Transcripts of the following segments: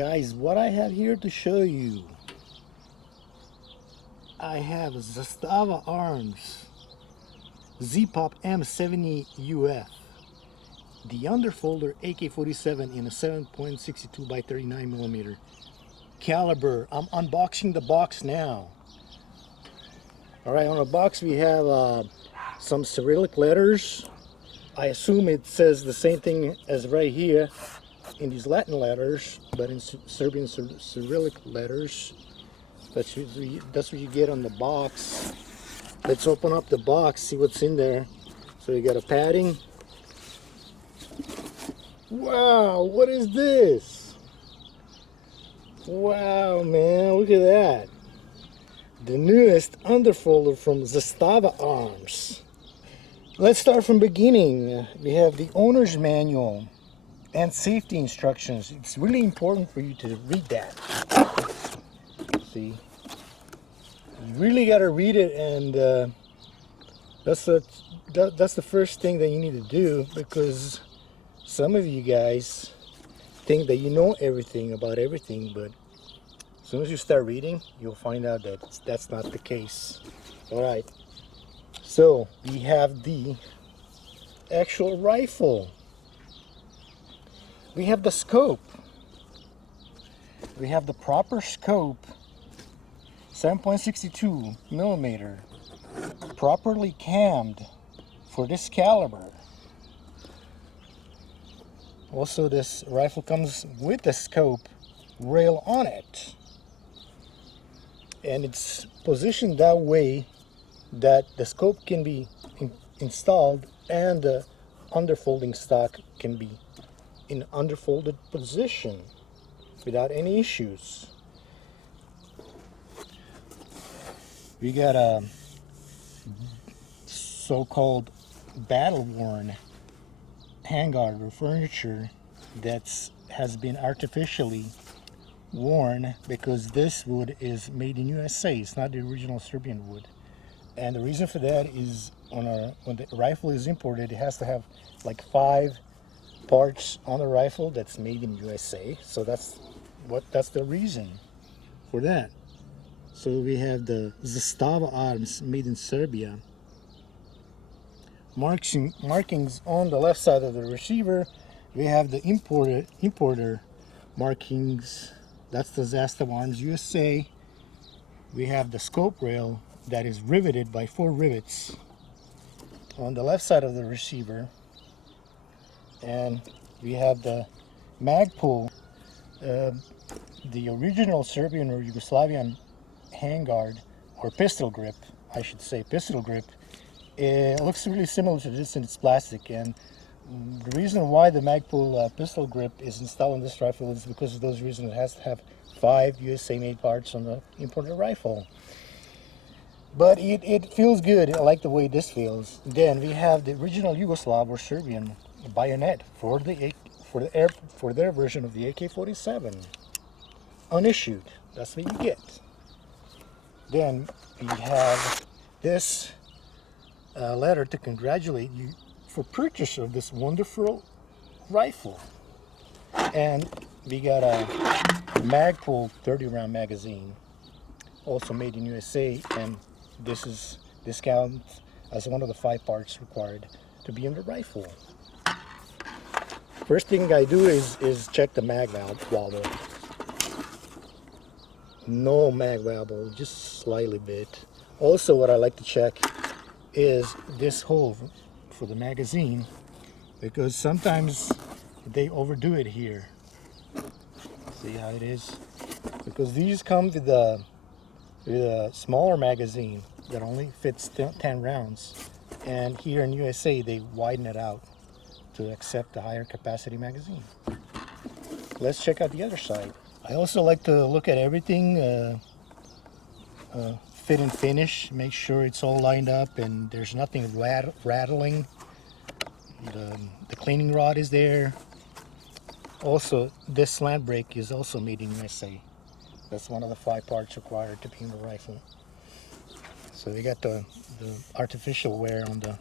Guys, what I have here to show you, I have Zastava arms, ZPAP M70 UF, the underfolder AK-47 in a 7.62 by 39 millimeter caliber. I'm unboxing the box now. Alright, on the box we have some Cyrillic letters. I assume it says the same thing as right here in these Latin letters, but in Serbian Cyrillic letters. That's what you get on the box. Let's open up the box, see what's in there. So you got a padding. Wow, what is this? Wow, man, look at that. The newest underfolder from Zastava Arms. Let's start from beginning. We have the owner's manual and safety instructions. It's really important for you to read that. See, you really got to read it, and that's the first thing that you need to do, because some of you guys think that you know everything about everything, but as soon as you start reading, you'll find out that that's not the case. All right, so we have the actual rifle. We have the scope. We have the proper scope, 7.62 millimeter, properly cammed for this caliber. Also, this rifle comes with the scope rail on it, and it's positioned that way that the scope can be installed and the underfolding stock can be in underfolded position without any issues. We got a so-called battle-worn handguard or furniture that has been artificially worn, because this wood is made in USA. It's not the original Serbian wood, and the reason for that is when the rifle is imported, it has to have like 5 parts on the rifle that's made in USA. So that's the reason for that. So we have the Zastava arms made in Serbia. Markings on the left side of the receiver. We have the importer markings. That's the Zastava arms USA. We have the scope rail that is riveted by 4 rivets on the left side of the receiver. And we have the mag pull, the original Serbian or Yugoslavian handguard, or pistol grip, I should say, pistol grip. It looks really similar to this, and it's plastic. And the reason why the mag pull pistol grip is installed on this rifle is because of those reasons. It has to have 5 USA made parts on the imported rifle. But it feels good. I like the way this feels. Then we have the original Yugoslav or Serbian bayonet for their version of the AK-47, unissued. That's what you get. Then we have this letter to congratulate you for purchase of this wonderful rifle, and we got a Magpul 30-round magazine, also made in USA, and this counts as one of the 5 parts required to be in the rifle. First thing I do is check the mag wobble. No mag wobble, just slightly bit. Also, what I like to check is this hole for the magazine, because sometimes they overdo it here. See how it is? Because these come with a smaller magazine that only fits 10 rounds, and here in USA they widen it out to accept a higher capacity magazine. Let's check out the other side. I also like to look at everything, fit and finish, make sure it's all lined up and there's nothing rattling. The cleaning rod is there. Also, this slant brake is also made in USA. That's one of the 5 parts required to be in the rifle. So we got the artificial wear on the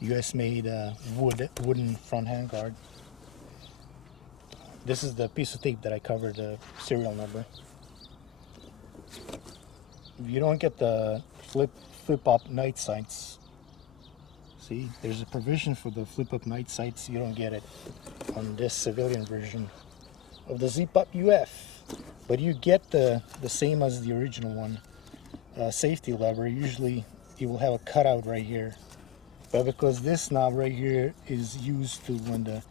US made wooden front handguard. This is the piece of tape that I covered the serial number. If you don't get the flip-up night sights, see, there's a provision for the flip-up night sights. You don't get it on this civilian version of the ZPAP UF, but you get the same as the original one. Safety lever, usually you will have a cutout right here, but because this knob right here is used to, when the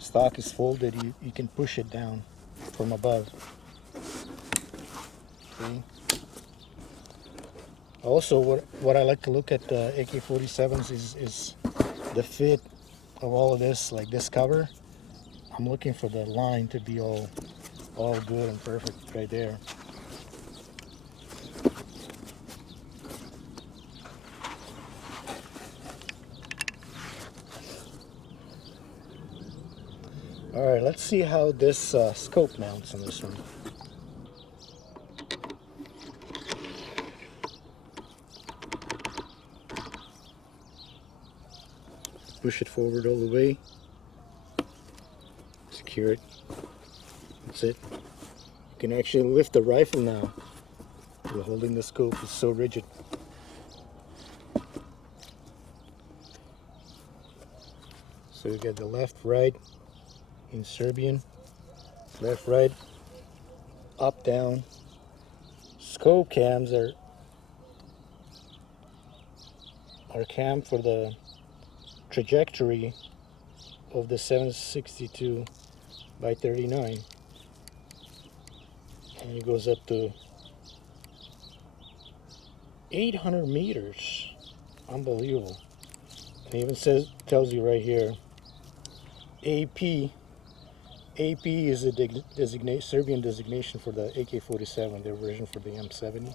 stock is folded, you can push it down from above. See? Also, what I like to look at AK-47s is the fit of all of this, like this cover. I'm looking for the line to be all good and perfect right there. All right, let's see how this scope mounts on this one. Push it forward all the way. Secure it. That's it. You can actually lift the rifle now. You're holding the scope, it's so rigid. So you get the left, right in Serbian, left, right, up, down. Scope cams are cam for the trajectory of the 762 by 39, and it goes up to 800 meters. Unbelievable. It even tells you right here, AP is a Serbian designation for the AK-47, their version for the M70.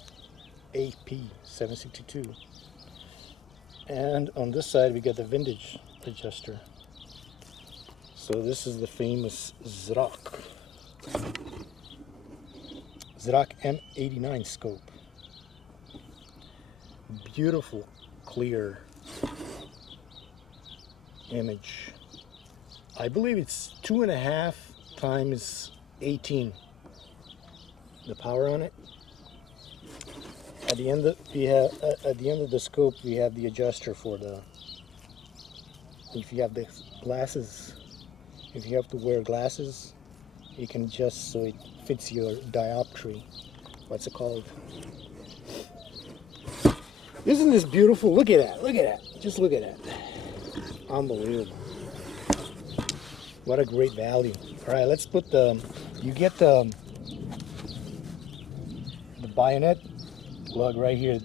AP 762. And on this side we got the vintage adjuster. So this is the famous Zrak ON-M89 scope. Beautiful, clear image. I believe it's 2.5 times 18. The power on it. At the end of the scope, we have the adjuster for the. If you have the glasses, if you have to wear glasses, you can adjust so it fits your dioptry. What's it called? Isn't this beautiful? Look at that! Look at that! Just look at that! Unbelievable! What a great value. All right, let's put you get the bayonet lug right here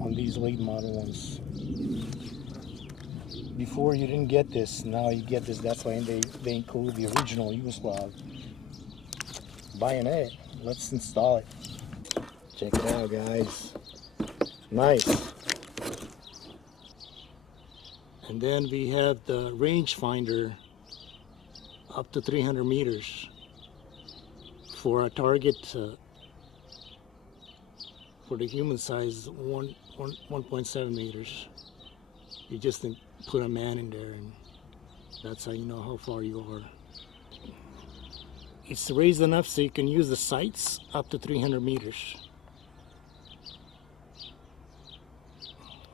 on these late model ones. Before you didn't get this, now you get this. That's why they include the original Yugoslav bayonet. Let's install it. Check it out, guys. Nice. And then we have the rangefinder up to 300 meters for a target for the human size 1.7 meters. You just put a man in there, and that's how you know how far you are. It's raised enough so you can use the sights up to 300 meters.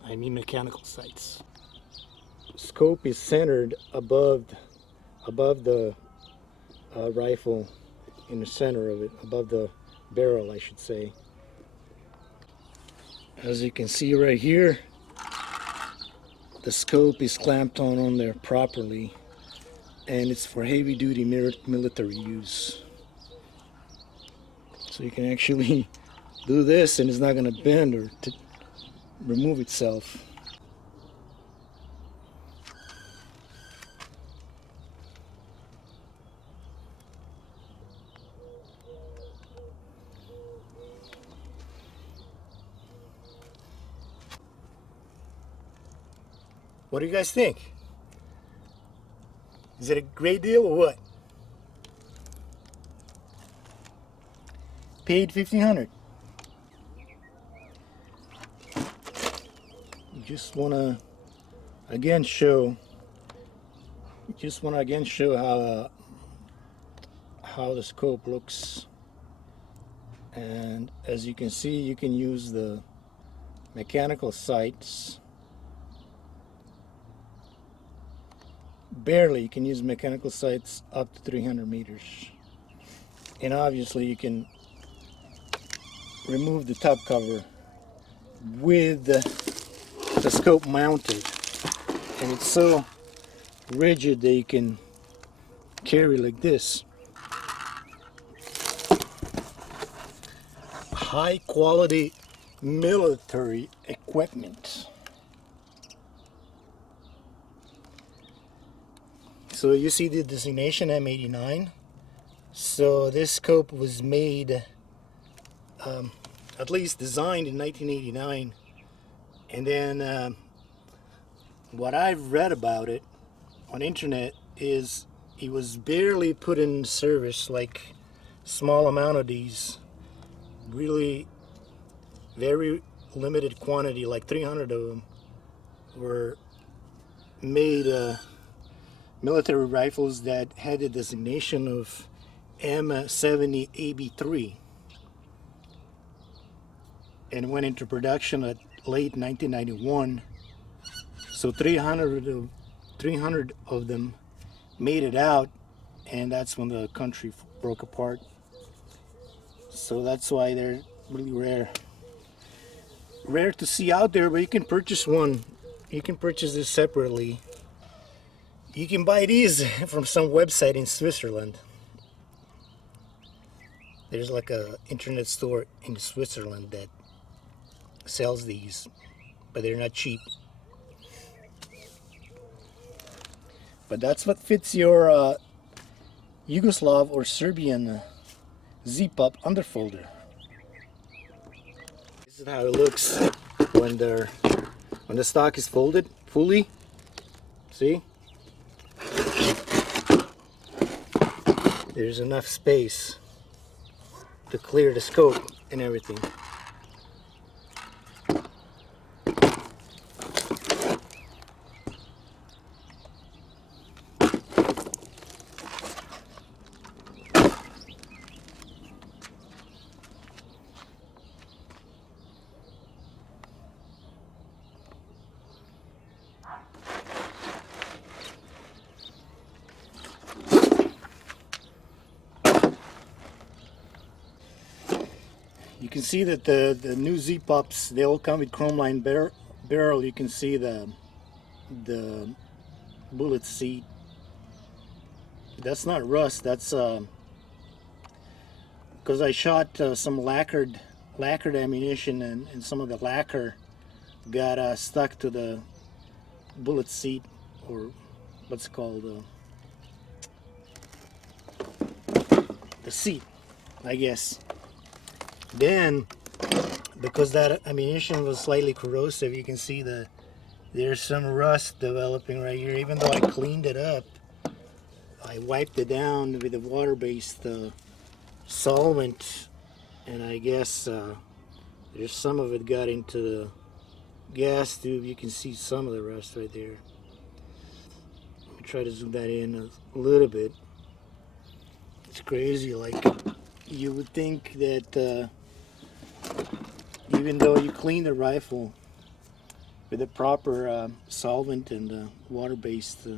I mean mechanical sights. Scope is centered above the rifle, in the center of it, above the barrel, I should say. As you can see right here, the scope is clamped on there properly, and it's for heavy duty military use. So you can actually do this and it's not going to bend or remove itself. What do you guys think? Is it a great deal or what? Paid $1,500. You just want to again show how how the scope looks. And as you can see, you can use the mechanical sights. Barely, you can use mechanical sights up to 300 meters. And obviously you can remove the top cover with the scope mounted. And it's so rigid that you can carry like this. High quality military equipment. So you see the designation M89. So this scope was made, at least designed in 1989. And then what I've read about it on internet is it was barely put in service, like small amount of these, really very limited quantity, like 300 of them were made military rifles that had the designation of m70 AB3 and went into production at late 1991. So 300 of them made it out, and that's when the country broke apart. So that's why they're really rare to see out there, but you can purchase one. You can purchase this separately. You can buy these from some website in Switzerland. There's like a internet store in Switzerland that sells these, but they're not cheap. But that's what fits your Yugoslav or Serbian ZPAP underfolder. This is how it looks when the stock is folded fully. See? There's enough space to clear the scope and everything. You can see that the new ZPAPs, they all come with chrome lined barrel. You can see the bullet seat. That's not rust. That's because I shot some lacquered ammunition, and some of the lacquer got stuck to the bullet seat, or what's called the seat, I guess. Then, because that ammunition was slightly corrosive, you can see there's some rust developing right here. Even though I cleaned it up, I wiped it down with a water-based solvent, and I guess there's some of it got into the gas tube. You can see some of the rust right there. Let me try to zoom that in a little bit. It's crazy. Like, you would think that even though you clean the rifle with a proper solvent and water-based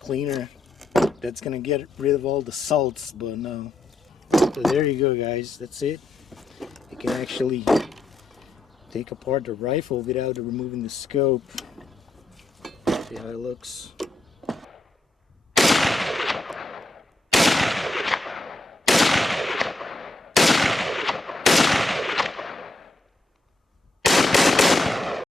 cleaner, that's gonna get rid of all the salts, but no. So there you go, guys. That's it. You can actually take apart the rifle without removing the scope. See how it looks.